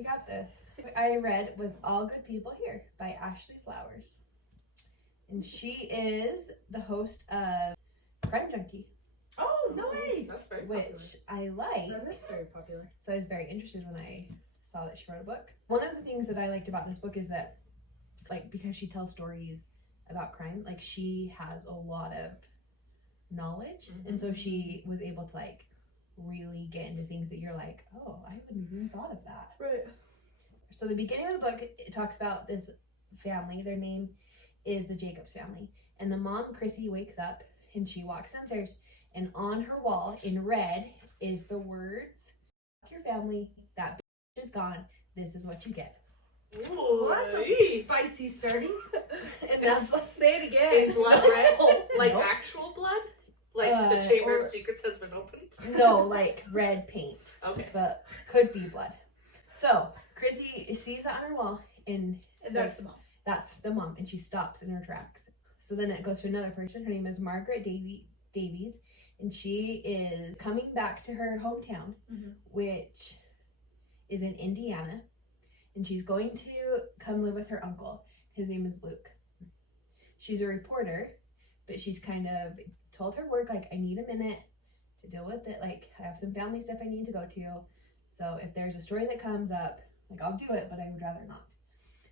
we got this. I read was All Good People Here by Ashley Flowers. And she is the host of Crime Junkie. Oh, no way! That's very popular. Which I like. That is very popular. So I was very interested when I saw that she wrote a book. One of the things that I liked about this book is that, like, because she tells stories about crime, like, she has a lot of knowledge. Mm-hmm. And so she was able to, like, really get into things that you're like, oh, I wouldn't even thought of that. Right. So the beginning of the book, it talks about this family. Their name is the Jacobs family. And the mom, Chrissy, wakes up and she walks downstairs, and on her wall in red is the words, "Fuck your family, that bitch is gone, this is what you get." Ooh, Well, that's a spicy starting. And that's say it again. In blood red? Like Nope. Actual blood? Like the Chamber of Secrets has been opened? No, like red paint. Okay. But could be blood. So Chrissy sees that on her wall, and that's the mom. That's the mom, and she stops in her tracks. So then it goes to another person. Her name is Margaret Davies, and she is coming back to her hometown, which is in Indiana, and she's going to come live with her uncle. His name is Luke. She's a reporter, but she's kind of told her work, like, I need a minute to deal with it. Like, I have some family stuff I need to go to. So if there's a story that comes up, like, I'll do it, but I would rather not.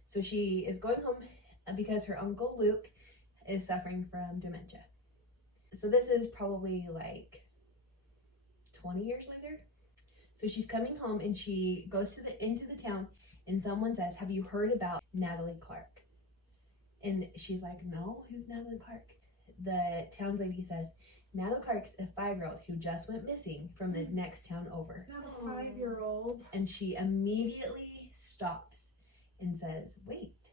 So she is going home because her uncle Luke is suffering from dementia. So this is probably like 20 years later. So she's coming home, and she goes into the town, and someone says, "Have you heard about Natalie Clark?" And she's like, "No, who's Natalie Clark?" The town's lady says, "Natalie Clark's a 5-year-old who just went missing from the next town over." Not a 5-year-old. And she immediately stops and says, "Wait,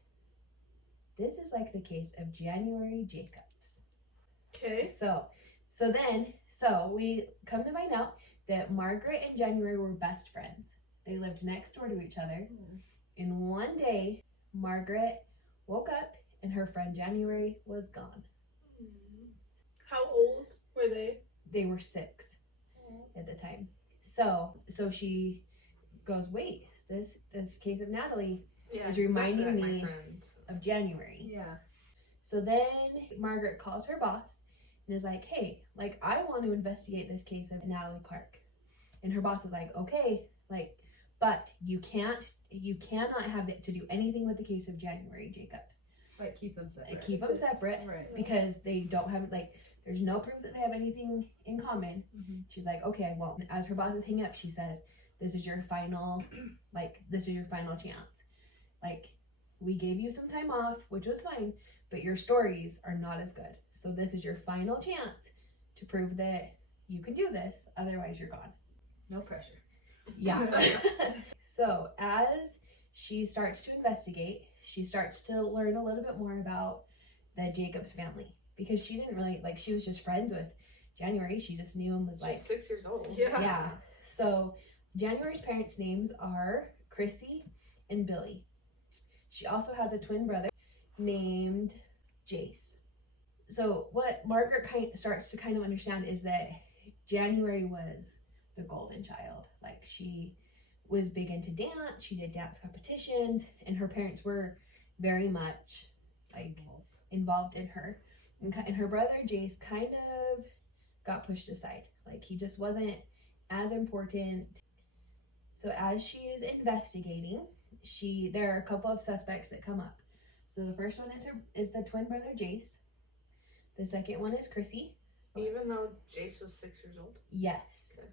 this is like the case of January Jacobs." Okay. So we come to find out that Margaret and January were best friends. They lived next door to each other. And one day, Margaret woke up and her friend January was gone. How old were they? They were 6 at the time. So she goes, wait, this case of Natalie is reminding me of January. Yeah. So then Margaret calls her boss and is like, hey, like, I want to investigate this case of Natalie Clark. And her boss is like, okay, like, but you cannot have it to do anything with the case of January Jacobs. Like, keep them separate. Keep them separate, right? Because they don't have, like, there's no proof that they have anything in common. She's like, okay, well, as her bosses hang up, she says, this is your final chance. Like, we gave you some time off, which was fine, but your stories are not as good. So this is your final chance to prove that you can do this. Otherwise, you're gone. No pressure. Yeah. So as she starts to investigate, she starts to learn a little bit more about the Jacobs family, because she didn't really, like, she was just friends with January. She just knew him, was like 6 years old. Yeah. So January's parents' names are Chrissy and Billy. She also has a twin brother named Jace. So what Margaret starts to kind of understand is that January was the golden child. Like, she was big into dance. She did dance competitions, and her parents were very much, like, involved in her. And her brother Jace kind of got pushed aside. Like, he just wasn't as important. So as she is investigating, there are a couple of suspects that come up. So the first one is the twin brother Jace. The second one is Chrissy. Even though Jace was 6 years old? Yes. Okay.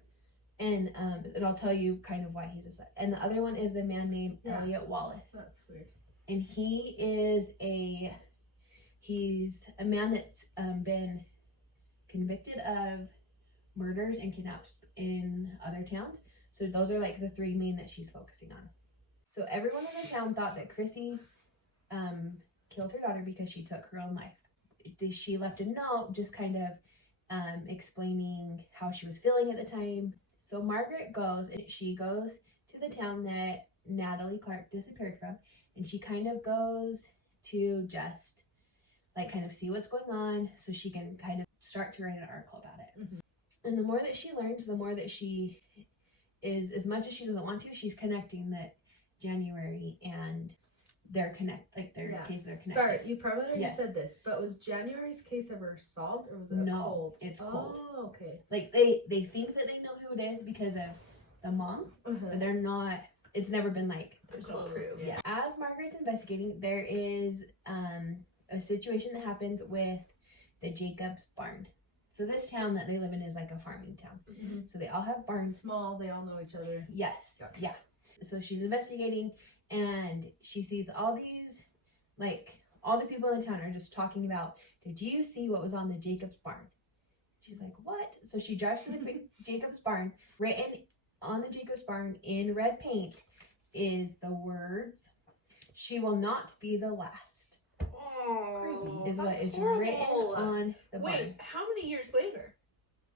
And I'll tell you kind of why he's a suspect. And the other one is a man named Elliot Wallace. That's weird. And he's a man that's been convicted of murders and kidnaps in other towns. So those are, like, the 3 main that she's focusing on. So everyone in the town thought that Chrissy killed her daughter because she took her own life. She left a note just kind of explaining how she was feeling at the time. So Margaret goes to the town that Natalie Clark disappeared from, and she kind of goes to just, like, kind of see what's going on so she can kind of start to write an article about it. And the more that she learns, the more that she is, as much as she doesn't want to, she's connecting that January and their Yeah. cases are connected. Sorry, you probably already Yes. said this, but was January's case ever solved or was it No, cold? it's cold. Oh, okay. Like they think that they know who it is because of the mom, but they're not. It's never been like There's no Cool. proof. yeah. As Margaret's investigating, there is a situation that happens with the Jacobs barn. So this town that they live in is like a farming town. Mm-hmm. So they all have barns. Small, they all know each other. Yes. Gotcha. Yeah. So she's investigating and she sees all these, like, all the people in the town are just talking about, did you see what was on the Jacobs barn? She's like, what? So she drives to the Jacobs barn. Written on the Jacobs barn in red paint is the words, "She will not be the last." Oh, Is what that's is horrible. written on the Wait, barn. how many years later?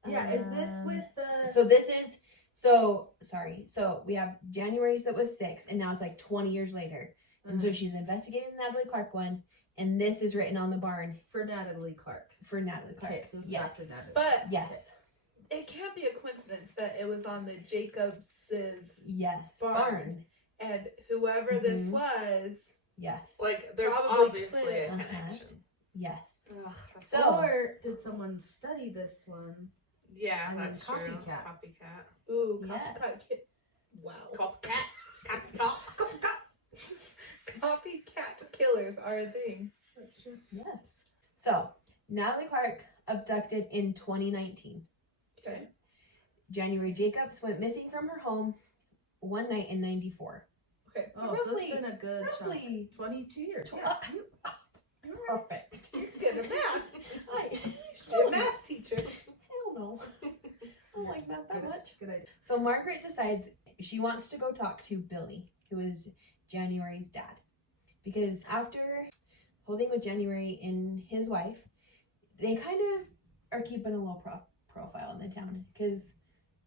Yeah, is this with the... So this is so we have January's that was 6 and now it's like 20 years later. And so she's investigating the Natalie Clark one and this is written on the barn for Natalie Clark. for Natalie Clark. Okay, so this is yes. after Natalie. But Yes. it can't be a coincidence that it was on the Jacobs's Yes. barn. And whoever this Mhm. was, Yes. like, there's Probably obviously clear. a connection. Yes. Ugh, that's- So- Or did someone study this one? yeah, and then that's true. copycat. Copycat. Ooh, copycat. Yes. Wow. Copycat. Copycat. Copycat killers are a thing. That's true. Yes. So Natalie Clark abducted in 2019. Okay. January Jacobs went missing from her home one night in 94. Okay. So So it's roughly- been a good roughly chunk. 22 years. tw- Yeah. Perfect. You're good at math. Hi. You're a math teacher. Hell no. I don't like math that Good, much. good idea. So Margaret decides she wants to go talk to Billy, who is January's dad. Because after holding with January and his wife, they kind of are keeping a low profile in the town. Because,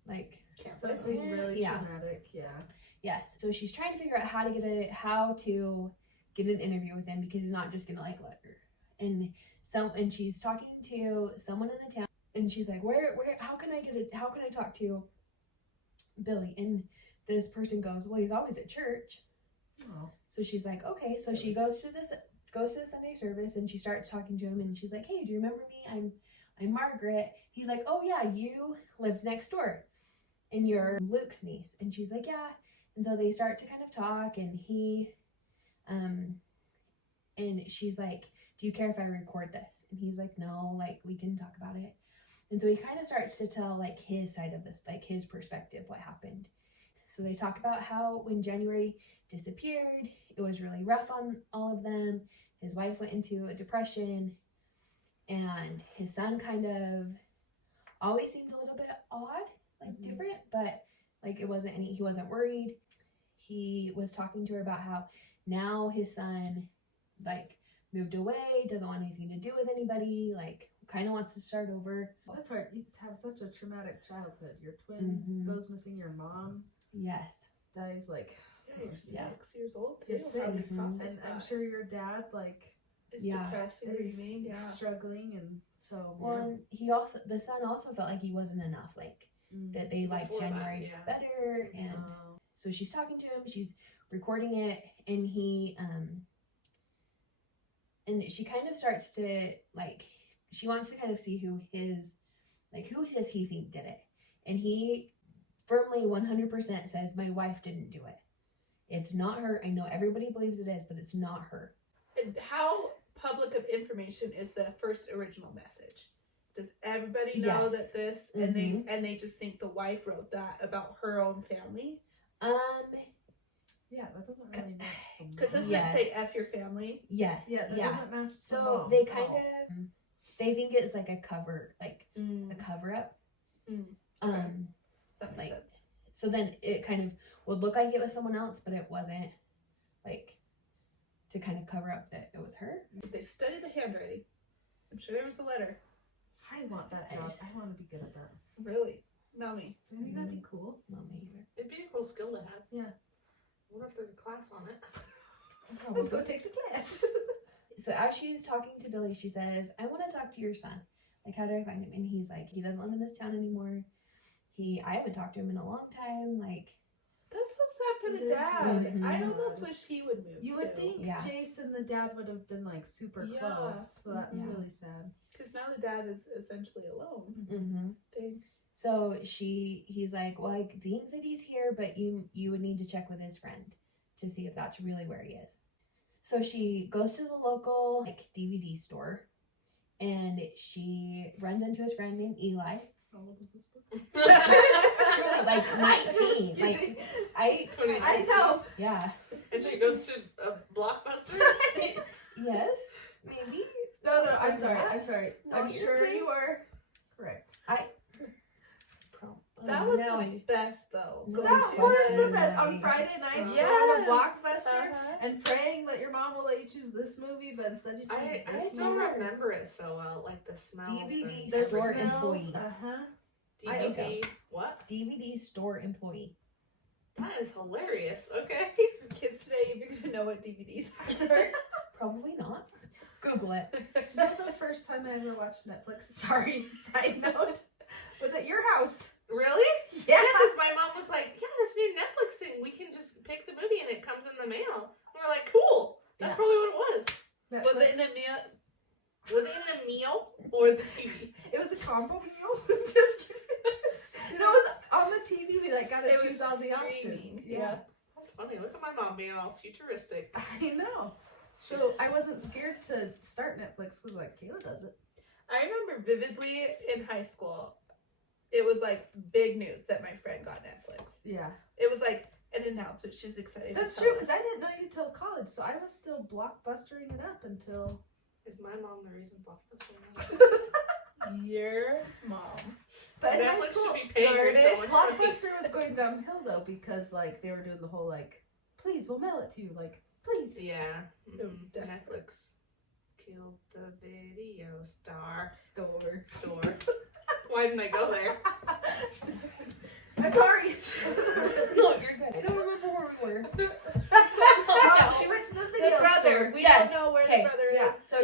like, Can't Something blame really Yeah. traumatic, yeah. yes. So she's trying to figure out how to get an interview with him because he's not just gonna like let her. And she's talking to someone in the town and she's like, where how can I talk to Billy? And this person goes, well, he's always at church. Oh. So she's like, okay. So she goes to the Sunday service and she starts talking to him and she's like, hey, do you remember me? I'm Margaret. He's like, oh yeah, you lived next door and you're Luke's niece. And she's like, yeah. And so they start to kind of talk and and she's like, do you care if I record this? And he's like, no, like we can talk about it. And so he kind of starts to tell like his side of this, like his perspective, what happened. So they talk about how when January disappeared, it was really rough on all of them. His wife went into a depression and his son kind of always seemed a little bit odd, like different, but like he wasn't worried. He was talking to her about how now his son like moved away, doesn't want anything to do with anybody, like kind of wants to start over. That's hard. You have such a traumatic childhood. Your twin Mhm. goes missing, your mom Yes. dies, like, Yeah, you're Yeah. 6 years old too. you're How do you 6. process And I'm that? sure your dad, like, It's Yeah. depressing, is grieving. Yeah. struggling, and so, Well, yeah. and the son also felt like he wasn't enough, like Mm. that they liked Before that, January yeah. better. And Oh. so she's talking to him, she's recording it, and and she kind of starts to like, she wants to kind of see who does he think did it. And he firmly 100% says, my wife didn't do it. It's not her. I know everybody believes it is, but it's not her. And how public of information is the first original message? Does everybody know Yes. that this Mhm. and they just think the wife wrote that about her own family? Yeah, that doesn't really match the mom. Because doesn't Yes. it say F your family? Yes. Yeah, that Yeah. doesn't match the So mom they at kind all. of, they think it's like a cover, like a cover up. Mm. That makes like- sense. So then it kind of would look like it was someone else, but it wasn't, like, to kind of cover up that it was her. They study the handwriting. I'm sure there was a letter. I want that job. I want to be good at that. Really? Not me. I think that'd be cool. Not me either. It'd be a cool skill to have. Yeah. I wonder if there's a class on it. Let's go take the class. So as she's talking to Billy, she says, I want to talk to your son. Like, how do I find him? And he's like, he doesn't live in this town anymore. I haven't talked to him in a long time. Like, That's so sad for the It is dad. really I sad. almost wish he would move. You would think Yeah. Jace and the dad would have been like super Yeah. close, so that's Mhm. really sad. Because now the dad is essentially alone. Mm-hmm. Dang. So he's like, well, I think that he's here, but you would need to check with his friend to see if that's really where he is. So she goes to the local like DVD store, and she runs into his friend named Eli. How old is this book? Like 19. Like I know. yeah. And she goes to a Blockbuster? Yes, maybe. No, I'm sorry. No, I'm you're sure okay. you were correct. That was now the best though. No, Going That to was bed. the best on Friday night. Yes. Going to Blockbuster Uh-huh. and praying that your mom will let you choose this movie, but instead you choose I this still movie. remember it so well, like the smells. DVD and The store smells, employee. DVD. What? DVD store employee. That is hilarious. Okay. Kids today, you're gonna know what DVDs are. Probably not. Google it. Do you know the first time I ever watched Netflix? Sorry, side note. Was at your house. Really? Yeah. Because my mom was like, yeah, this new Netflix thing, we can just pick the movie and it comes in the mail. And we're like, cool. That's Yeah. probably what it was. Was it in a meal? Was it in the meal or the TV? It was a combo meal. Just kidding. No, it was on the TV. We like got to It choose was all the streaming, options. yeah. That's funny. Look at my mom being all futuristic. I know. So I wasn't scared to start Netflix because like Kayla does it. I remember vividly in high school, it was like big news that my friend got Netflix. Yeah. It was like an announcement. She was excited. That's to true tell because us. I didn't know you till college, so I was still blockbustering it up until. Is my mom the reason Blockbuster? Your mom. But in high Netflix school, should be paying her so much money. Blockbuster was going downhill though because like they were doing the whole like, please we'll mail it to you, like please. Yeah. Oh, Mhm. desperate. Netflix killed the video store. Store. Why didn't I go there? I'm sorry. No, you're good. I don't remember where we were. Oh, she went to the The video brother. store. We Yes. don't know where Okay. the brother Yeah. is. So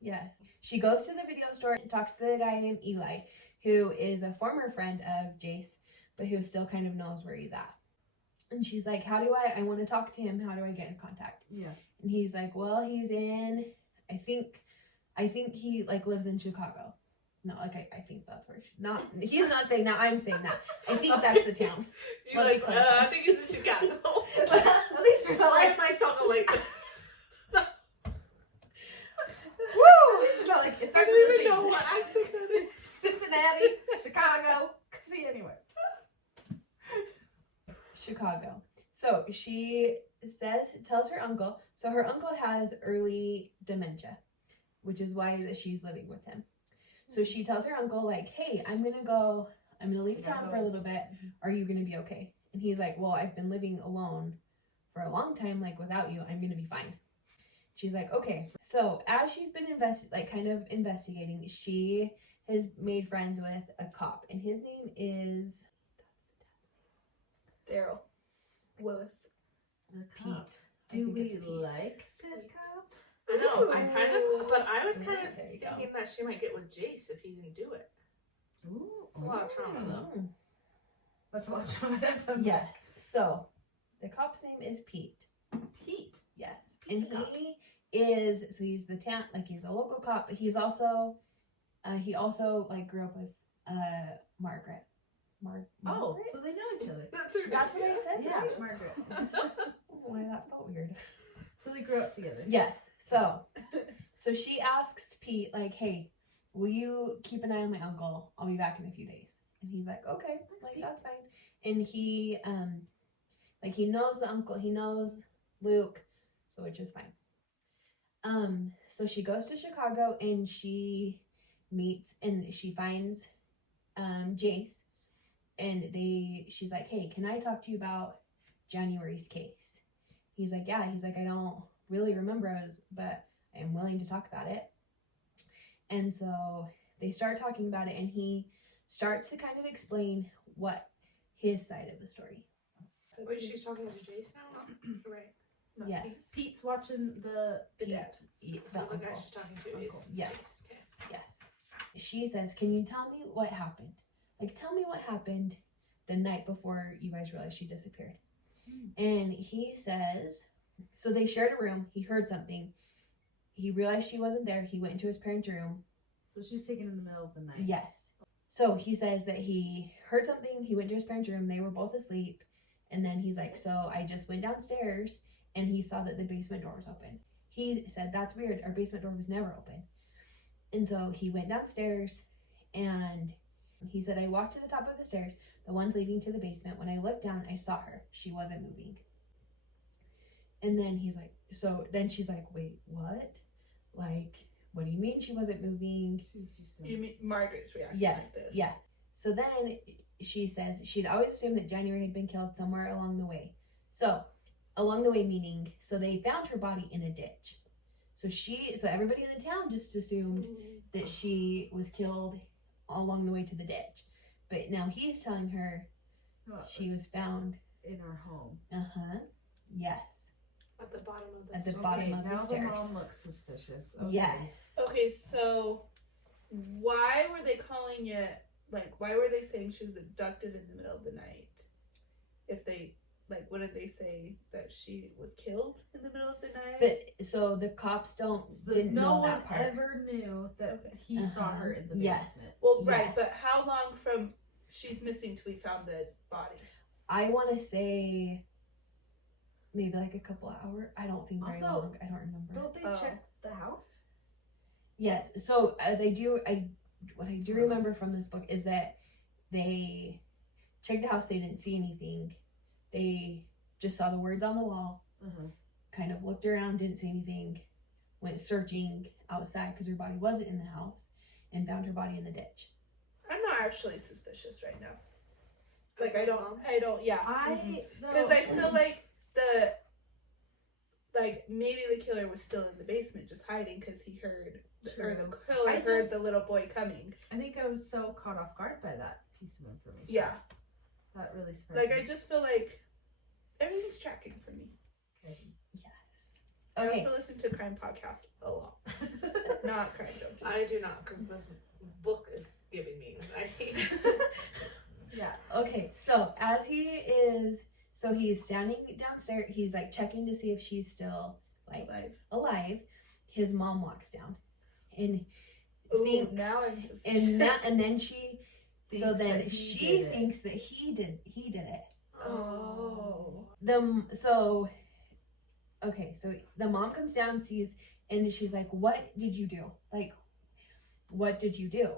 yes. She goes to the video store and talks to the guy named Eli, who is a former friend of Jace, but who still kind of knows where he's at. And she's like, how do I want to talk to him. How do I get in contact? Yeah. And he's like, well, he's in, I think he like lives in Chicago. No, like I think that's where he's not saying that, I'm saying that. I think that's the town. You Let me like, clarify. I think it's in Chicago. At least you're not Why like, am I talking like this? woo! At least you're not like, it I starts don't with even a know C. what accent that is. Cincinnati, Chicago, could be anywhere. Chicago. So she tells her uncle, so her uncle has early dementia, which is why that she's living with him. So she tells her uncle like, hey, I'm gonna leave town for a little bit. Are you gonna be okay? And he's like, well, I've been living alone for a long time, like without you, I'm gonna be fine. She's like, okay. So as she's been investigating, she has made friends with a cop, and his name is Daryl. Willis. The Pete. cop. I Do think we it's Pete. like said cop? I know. I Ooh. kind of, but I was kind Yeah, of there you go. thinking that she might get with Jace if he didn't do it. Ooh, It's a lot of trauma, though. Mm. That's a lot of trauma. That's a Yes. So the cop's name is Pete. Pete. Yes. Pete And the cop. he's the town, like he's a local cop, but he's also he also like grew up with Margaret. Oh, Margaret? so they know each other. That's her That's what I name, said, Yeah, right? Margaret. Why that felt weird. So they grew up together. Yes. So she asks Pete, like, hey, will you keep an eye on my uncle? I'll be back in a few days. And he's like, okay, like Pete. that's fine. And he he knows the uncle, he knows Luke, so which is fine. So she goes to Chicago and she meets and she finds Jace, and she's like, hey, can I talk to you about January's case? He's like, yeah. He's like, I don't really remember, but I'm willing to talk about it. And so they start talking about it, and he starts to kind of explain what his side of the story. Wait, she's talking to Jace now? Right. No, Yes. Pete. Pete's watching the dad. The So the guy uncle. she's talking to Uncle. is Yes. Jace. Okay. Yes. She says, can you tell me what happened? Like, tell me what happened the night before you guys realized she disappeared. And he says, so they shared a room. He heard something. He realized she wasn't there. He went into his parents' room. So she's taken in the middle of the night. Yes. So he says that he heard something. He went to his parents' room. They were both asleep. And then he's like, so I just went downstairs and he saw that the basement door was open. He said, that's weird. Our basement door was never open. And so he went downstairs and he said, I walked to the top of the stairs, the ones leading to the basement. When I looked down, I saw her. She wasn't moving. And then he's like, so then she's like, wait, what? Like, what do you mean she wasn't moving? She was just You mean Margaret's reaction Yes, like this? yeah. So then she says she'd always assumed that January had been killed somewhere along the way. So, along the way meaning, so they found her body in a ditch. So everybody in the town just assumed that she was killed along the way to the ditch. But now he's telling her she was found in her home. Yes. At the bottom of the At the bottom of the now stairs. the mom looks suspicious. Okay. Yes. Okay, so why were they calling it, like, why were they saying she was abducted in the middle of the night? If they, like, what did they say? That she was killed in the middle of the night? But so the cops didn't know that part. No one ever knew that he saw her in the basement. Yes. Well, right, Yes. but how long from she's missing till we found the body? I want to say maybe like a couple hours. I don't think very Also, long. I don't remember. Don't they check the house? Yes. So they do. What I do remember from this book is that they checked the house. They didn't see anything. They just saw the words on the wall. Kind of looked around, didn't see anything. Went searching outside because her body wasn't in the house, and found her body in the ditch. I'm not actually suspicious right now. Like, I don't, yeah. Because I feel like maybe the killer was still in the basement just hiding because he heard, or the killer heard the little boy coming. I think I was so caught off guard by that piece of information. Yeah. That really surprised me. Like, I just feel like everything's tracking for me. Yes. I Okay. also listen to crime podcasts a lot. Not crime junkies. I do not, because this book is giving me anxiety. Yeah. Okay. So as he's standing downstairs. He's like checking to see if she's still like alive. His mom walks down, and thinks, now I'm suspicious. and then she. So then she thinks that he did it. Oh. So the mom comes down, sees, and she's like, what did you do? Like, what did you do?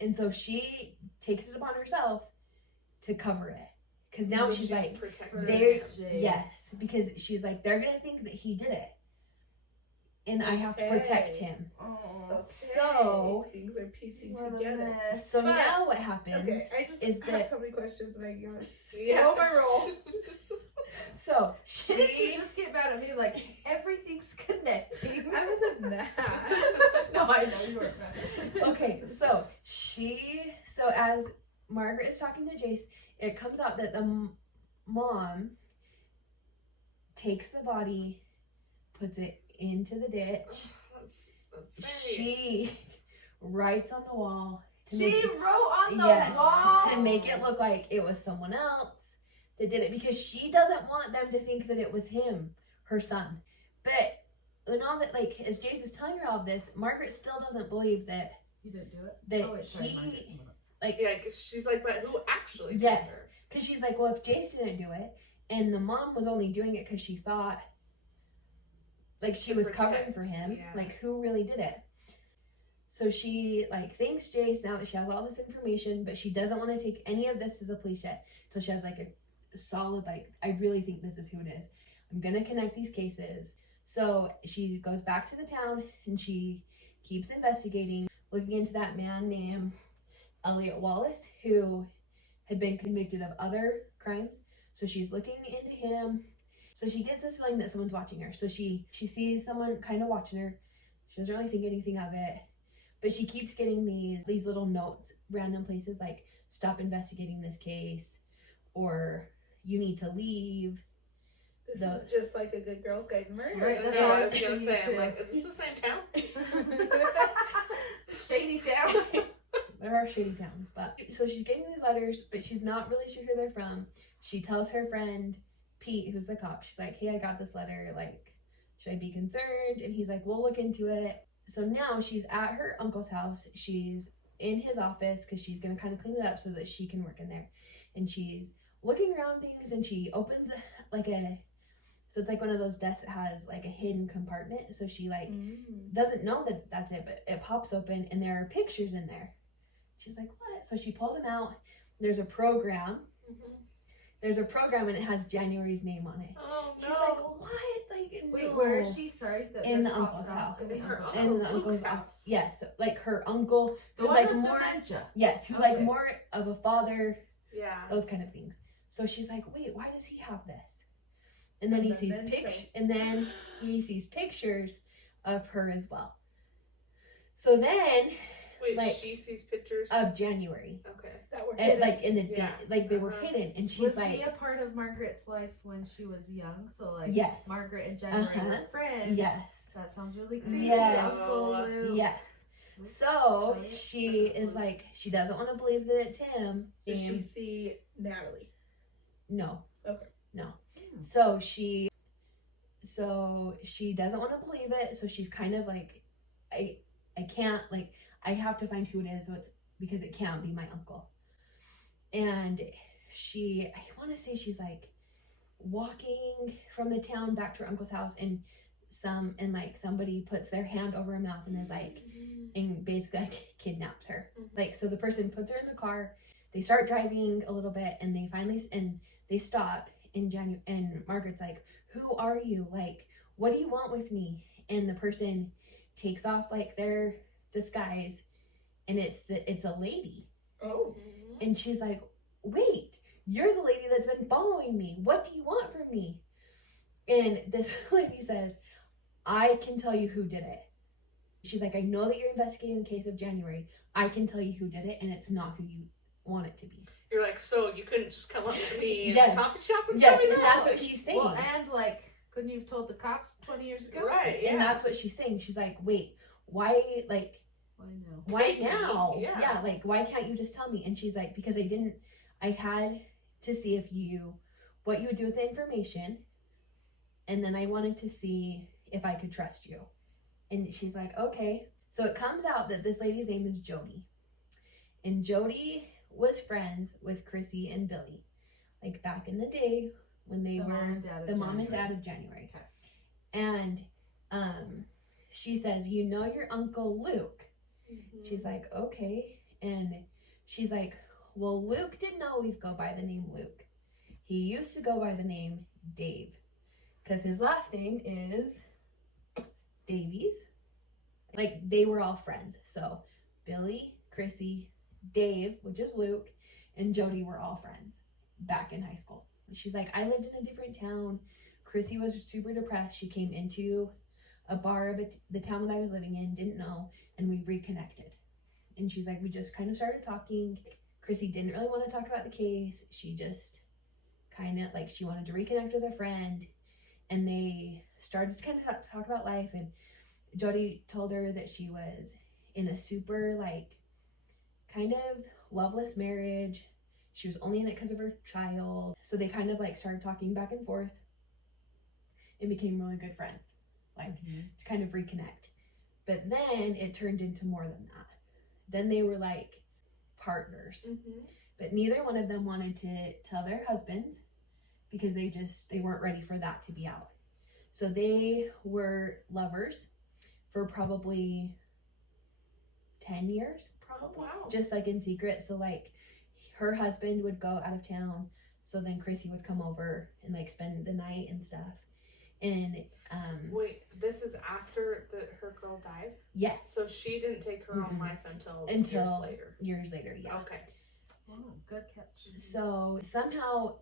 And so she takes it upon herself to cover it. Because now she's like, yes, because she's like, they're going to think that he did it. And I have to protect him. Oh. So things are piecing together. So now what happens I just is have that so many questions and I gotta Yeah. slow my roll. so Did she you just get mad at me like everything's connecting? I wasn't mad. No, I know you weren't mad. okay, so as Margaret is talking to Jace, it comes out that the mom takes the body, puts it into the ditch. She writes on the wall. She wrote on the wall to make it look like it was someone else that did it, because she doesn't want them to think that it was him, her son. But when all that, like, as Jace is telling her all of this, Margaret still doesn't believe that You didn't do it? that Margaret, someone else. Yeah, because she's like, but who actually did yes, her? because she's like, well, if Jace didn't do it, and the mom was only doing it because she thought like she was covering for him, like who really did it? So she like thanks Jace now that she has all this information, but she doesn't want to take any of this to the police yet till she has like a solid, like, I really think this is who it is. I'm gonna connect these cases. So she goes back to the town and she keeps investigating, looking into that man named Elliot Wallace, who had been convicted of other crimes. So she's looking into him. So she gets this feeling that someone's watching her. So she sees someone kind of watching her. She doesn't really think anything of it. But she keeps getting these little notes, random places like, stop investigating this case, or you need to leave. This is just like a Good Girls Guide to Murder. Right, that's Yeah, all I was gonna say, I'm too. like, is this the same town? Shady town. There are shitty towns, but so she's getting these letters, but she's not really sure who they're from. She tells her friend Pete, who's the cop, she's like, hey, I got this letter, like, should I be concerned? And he's like, we'll look into it. So now she's at her uncle's house. She's in his office because she's gonna kind of clean it up so that she can work in there. And she's looking around things, and she opens so it's like one of those desks that has like a hidden compartment. So she like doesn't know that that's it, but it pops open and there are pictures in there. She's like, what? So she pulls them out. There's a program. There's a program and it has January's name on it. Oh, no. She's like, what? Like, Wait, no. where is she? Sorry. In this the pops uncle's out. house. In the Her uncle's In house. the uncle's house. house. Yes, like her uncle, The who's one like with more. dementia. Yes, who's Okay. like more of a father. Yeah. Those kind of things. So she's like, wait, why does he have this? And then The he sees memento. pictures, and then he sees pictures of her as well. So then Wait, like, she sees pictures? of January, That were and, hidden. like in the Yeah. like they were Uh-huh. hidden, and she's Was like, he a part of Margaret's life when she was young? So like, yes, Margaret and January were friends. yes, That sounds really creepy. Yes. Uncle Lou. yes. So she is like, she doesn't want to believe that it's him. Did she And- see Natalie? No. Okay. No. Hmm. So she doesn't want to believe it. So she's kind of like, I can't, like, I have to find who it is. So it's because it can't be my uncle. And I want to say she's like walking from the town back to her uncle's house, and somebody puts their hand over her mouth and is like, and basically like kidnaps her. Like, so the person puts her in the car, they start driving a little bit, and they stop, and Margaret's like, who are you? Like, what do you want with me? And the person takes off like their disguise, and it's a lady. Oh. And she's like, wait, you're the lady that's been following me. What do you want from me? And this lady says, I can tell you who did it. She's like, I know that you're investigating the case of January. I can tell you who did it, and it's not who you want it to be. You're like, so you couldn't just come up to me in Yes. the coffee shop and Yes, tell me and that? that's what she's saying. Well, and like, couldn't you have told the cops 20 years ago? Right, yeah. And that's what she's saying. She's like, wait, why, like, I know. why Take me, now? yeah. Like, why can't you just tell me? And she's like, because I had to see what you would do with the information, and then I wanted to see if I could trust you. And she's like, okay. So it comes out that this lady's name is Jody. And Jody was friends with Chrissy and Billy, like back in the day when they were the mom and dad of January. Okay. And she says, you know your Uncle Luke. She's like, okay. And she's like, well, Luke didn't always go by the name Luke. He used to go by the name Dave, because his last name is Davies. Like, they were all friends. So Billy, Chrissy, Dave, which is Luke, and Jody were all friends back in high school. She's like, I lived in a different town. Chrissy was super depressed. She came into a bar of the town that I was living in, didn't know, and we reconnected. And she's like, we just kind of started talking. Chrissy didn't really want to talk about the case. She just kind of, like, she wanted to reconnect with a friend. And they started to kind of talk about life. And Jody told her that she was in a super, like, kind of loveless marriage. She was only in it because of her child. So they kind of, like, started talking back and forth and became really good friends, like, to kind of reconnect. But then it turned into more than that. Then they were, like, partners. But neither one of them wanted to tell their husbands because they weren't ready for that to be out. So they were lovers for probably 10 years, probably. Wow. Just, like, in secret. So, like, her husband would go out of town, so then Chrissy would come over and, like, spend the night and stuff. And Wait, this is after her girl died? yes, So she didn't take her own Mhm. life until years later, yeah. Okay. Oh, good catch. So somehow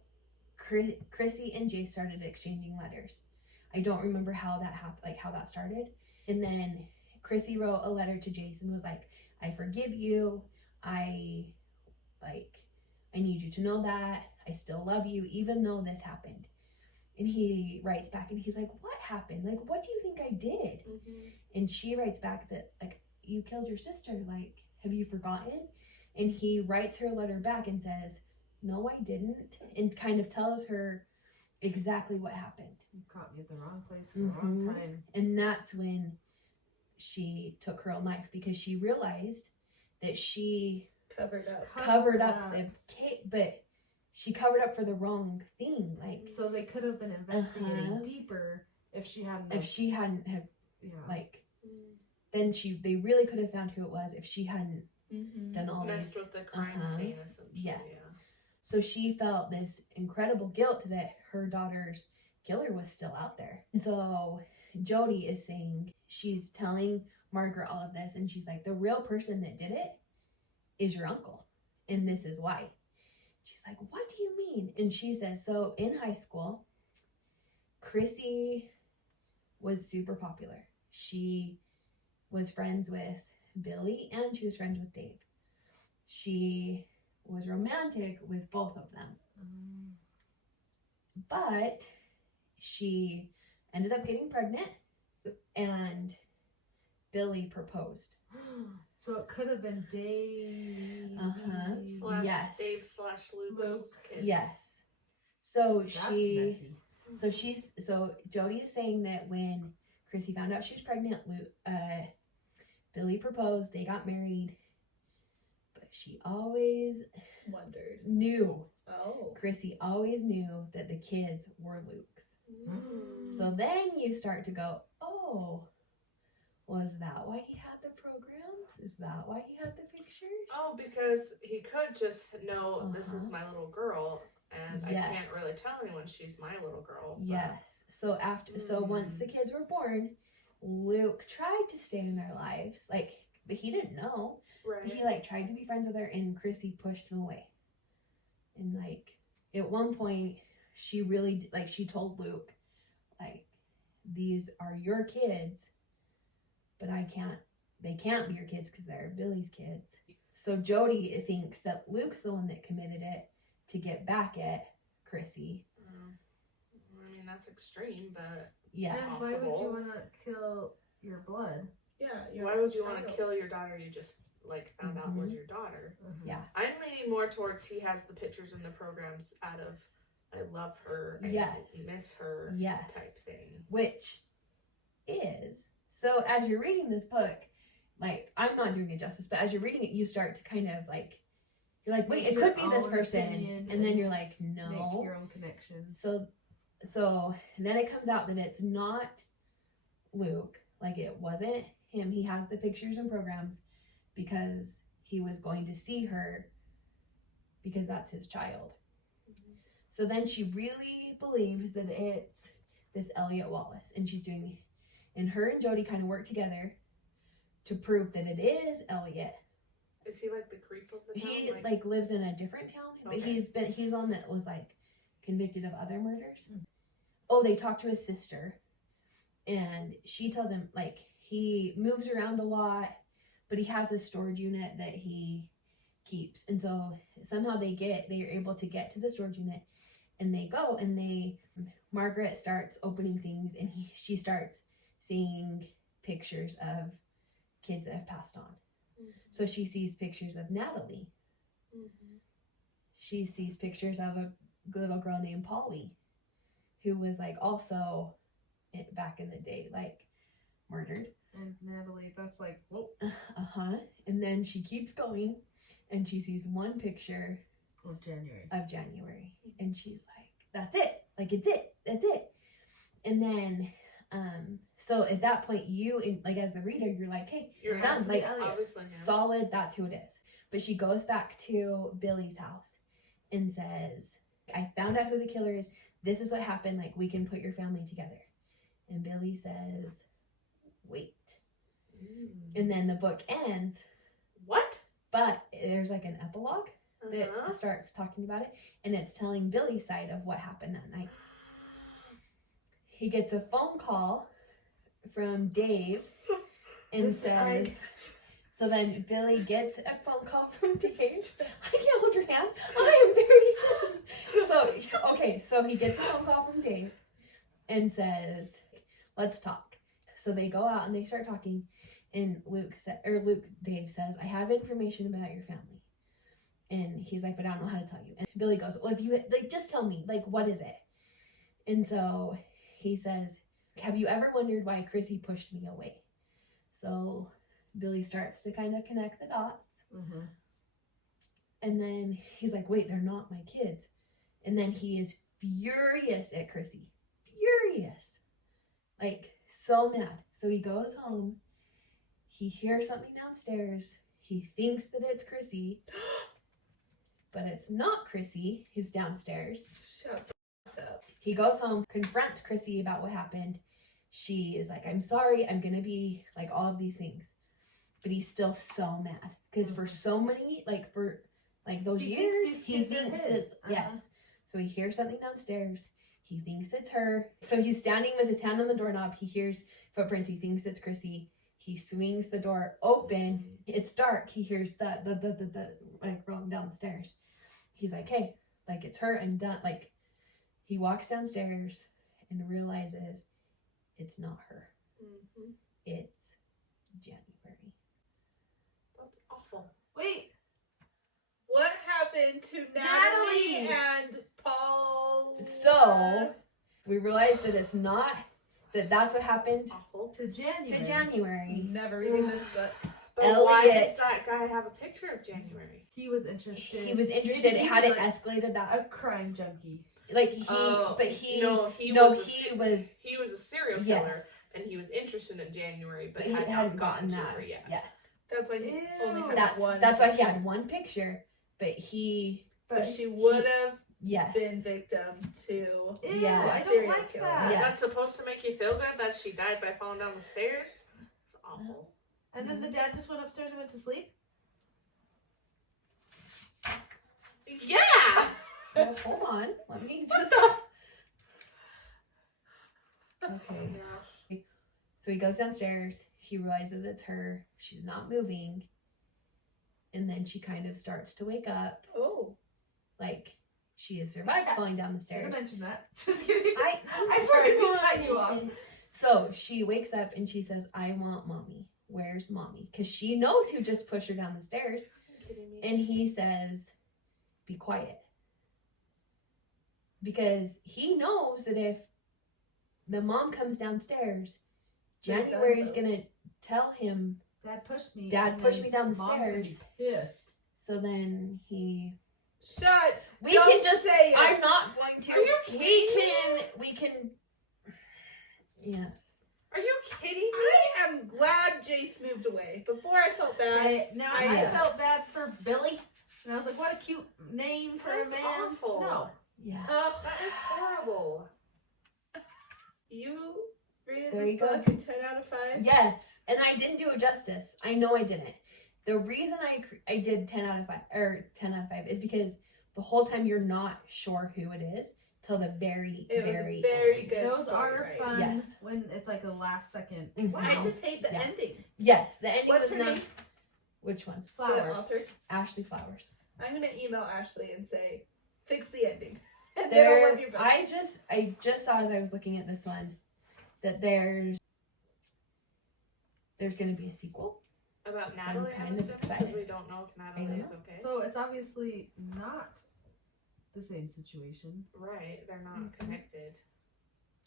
Chrissy and Jay started exchanging letters. I don't remember how that happened, like how that started. And then Chrissy wrote a letter to Jace and was like, I forgive you. I need you to know that I still love you, even though this happened. And he writes back and he's like, what happened? Like, what do you think I did? And she writes back that, like, you killed your sister. Like, have you forgotten? And he writes her a letter back and says, no, I didn't. And kind of tells her exactly what happened. You caught me at the wrong place at the wrong time. And that's when she took her own life, because she realized that she Covered up the kid, but she covered up for the wrong thing. Like, so they could have been investigating deeper if she hadn't have like, then they really could have found who it was if she hadn't done all messed these with the crime scene, essentially. Yes. Yeah. So she felt this incredible guilt that her daughter's killer was still out there. And so Jody is saying, she's telling Margaret all of this, and she's like, the real person that did it is your uncle, and this is why. She's like, what do you mean? And she says, so in high school, Chrissy was super popular. She was friends with Billy and she was friends with Dave. She was romantic with both of them. But she ended up getting pregnant and Billy proposed. So it could have been Dave. Yes. Dave / Luke's kids. Yes. So That's messy. So Jody is saying that when Chrissy found out she was pregnant, Billy proposed, they got married, but she always knew. Chrissy always knew that the kids were Luke's. So then you start to go, oh, was that why he had the programs? Is that why he had the pictures? Oh, because he could just know this is my little girl, and I can't really tell anyone she's my little girl. But... Yes. So so once the kids were born, Luke tried to stay in their lives, but he didn't know. Right. He tried to be friends with her, and Chrissy pushed him away. And at one point, she really she told Luke, these are your kids, but they can't be your kids because they're Billy's kids. So Jody thinks that Luke's the one that committed it to get back at Chrissy. I mean, that's extreme, but yeah. And why would you want to kill your blood? Yeah. Why would you want to kill your daughter you just found out was your daughter? Yeah. I'm leaning more towards he has the pictures in the programs out of I love her, I miss her type thing. Which is, so as you're reading this book, I'm not doing it justice, but as you're reading it, you start to kind of you're like, wait, it could be this person. And then you're like, no. Make your own connections. So then it comes out that it's not Luke. It wasn't him. He has the pictures and programs because he was going to see her because that's his child. So then she really believes that it's this Elliot Wallace, and and her and Jody kind of work together to prove that it is Elliot. Is he the creep of the town? He lives in a different town, but he's on that was convicted of other murders. Oh, they talk to his sister, and she tells him he moves around a lot, but he has a storage unit that he keeps, and so somehow they are able to get to the storage unit, and they go, and Margaret starts opening things, and she starts seeing pictures of kids that have passed on. So she sees pictures of Natalie. She sees pictures of a little girl named Polly, who was also back in the day murdered. And Natalie, that's whoa. And then she keeps going, and she sees one picture of January, and she's like, that's it, that's it. And then so at that point, you as the reader, you're like, hey, you're done, obviously solid, that's who it is. But she goes back to Billy's house and says, I found out who the killer is, this is what happened, we can put your family together. And Billy says, wait. And then the book ends. What? But there's an epilogue that starts talking about it, and it's telling Billy's side of what happened that night. He gets a phone call from Dave and says, so then Billy gets a phone call from Dave. I can't hold your hand. I am very... So he gets a phone call from Dave and says, let's talk. So they go out and they start talking, and Dave says, I have information about your family. And he's like, but I don't know how to tell you. And Billy goes, well, if you, like, just tell me, like, what is it? And so he says, have you ever wondered why Chrissy pushed me away? So Billy starts to kind of connect the dots. Mm-hmm. And then he's like, wait, they're not my kids. And then he is furious at Chrissy. Furious. Like, so mad. So he goes home. He hears something downstairs. He thinks that it's Chrissy. But it's not Chrissy who's downstairs. Shut up. He goes home, confronts Chrissy about what happened. She is like, I'm sorry, I'm gonna be like all of these things. But he's still so mad. Because for so many, like for like those years, he thinks it's, yes. So he hears something downstairs. He thinks it's her. So he's standing with his hand on the doorknob. He hears footprints. He thinks it's Chrissy. He swings the door open. It's dark. He hears the like rolling down the stairs. He's like, hey, like it's her. I'm done. Like he walks downstairs and realizes it's not her. Mm-hmm. It's January. That's awful. Wait. What happened to Natalie and Paul? So we realize that it's not, that's what happened That's awful. To January. to January. Never reading this book. But why Elliot. does that guy have a picture of January? He was interested. He was interested. Maybe he Had was it escalated a that crime junkie. like he, but he he was a serial killer, yes, and he was interested in January, but but he hadn't hadn't gotten that to her yet. Yes, That's why he Ew. only had that's one. that's why he had one picture, but he So she would have yes been victim to. Ew, Yes. I don't Serial like killer. that. Yes. That's supposed to make you feel good that she died by falling down the stairs? It's awful. And then the dad just went upstairs and went to sleep? Yeah! Well, hold on, let me just okay. So he goes downstairs. He realizes it's her. She's not moving, and then she kind of starts to wake up. Oh. Like she has survived falling down the Should have stairs. mentioned that. Just kidding. I'm sorry sorry, to cut you off. So she wakes up and she says, I want mommy. Where's mommy? Because she knows who just pushed her down the stairs. And he says, be quiet. Because he knows that if the mom comes downstairs, January's going to tell him, Dad pushed me. Dad and pushed then me down the Mom's gonna be stairs. pissed. So then he... Shut. We Don't can just say it. I'm not going to. Are you kidding We can... Yes. Are you kidding me? I am glad Jace moved away. Before I felt bad. I Yes. felt bad for Billy. And I was like, what a cute name for That's a man. awful. No. Yes. That is horrible. You rated There this you go. book a 10 out of 5? Yes, and I didn't do it justice. I know I didn't. The reason I did 10 out of 5 or 10 out of 5 is because the whole time you're not sure who it is till the very It was very very end. good. Those story, are right? fun Yes. when it's like a last second. Mhm. Wow. I just hate the Yeah. ending. Yes, the ending What's was her not. name? Which one? The Flowers. author. Ashley Flowers. I'm gonna email Ashley and say, fix the ending. And then I'll There, love your book. I just saw as I was looking at this one that there's going to be a sequel. About So I'm Natalie, kind I'm of assuming, excited. because we don't know if Natalie know. is okay. So it's obviously not the same situation. Right, they're not Mhm. connected.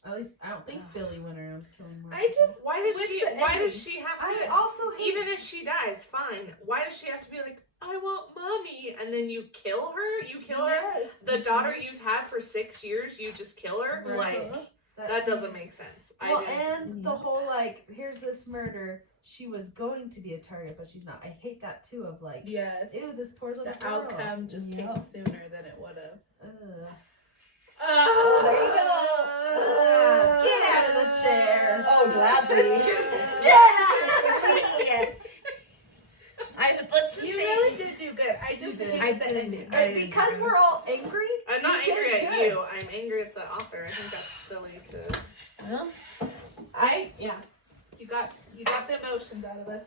At least I don't think Ugh. Billy went around killing more. I just Why does wish she? the Why ending- does she have I to? also hate. Even if she dies, fine. Why does she have to be like, I want mommy, and then you kill her? You kill her. Yes. The daughter you've had for 6 years, you just kill her. Right. Like that doesn't make sense. Well, I didn't. and the whole like, here's this murder. She was going to be a target, but she's not. I hate that too. Of like, Yes. ew, this poor little The girl. outcome just Yep. came sooner than it would have. Ugh. Oh, there you go. Get out of the chair. Oh, gladly. Let's just You say really did do good. I just did. hated I the didn't. ending. I And because we're all angry, I'm not you did angry at good. you. I'm angry at the author. I think that's silly to. Well, yeah. You got the emotions out of us.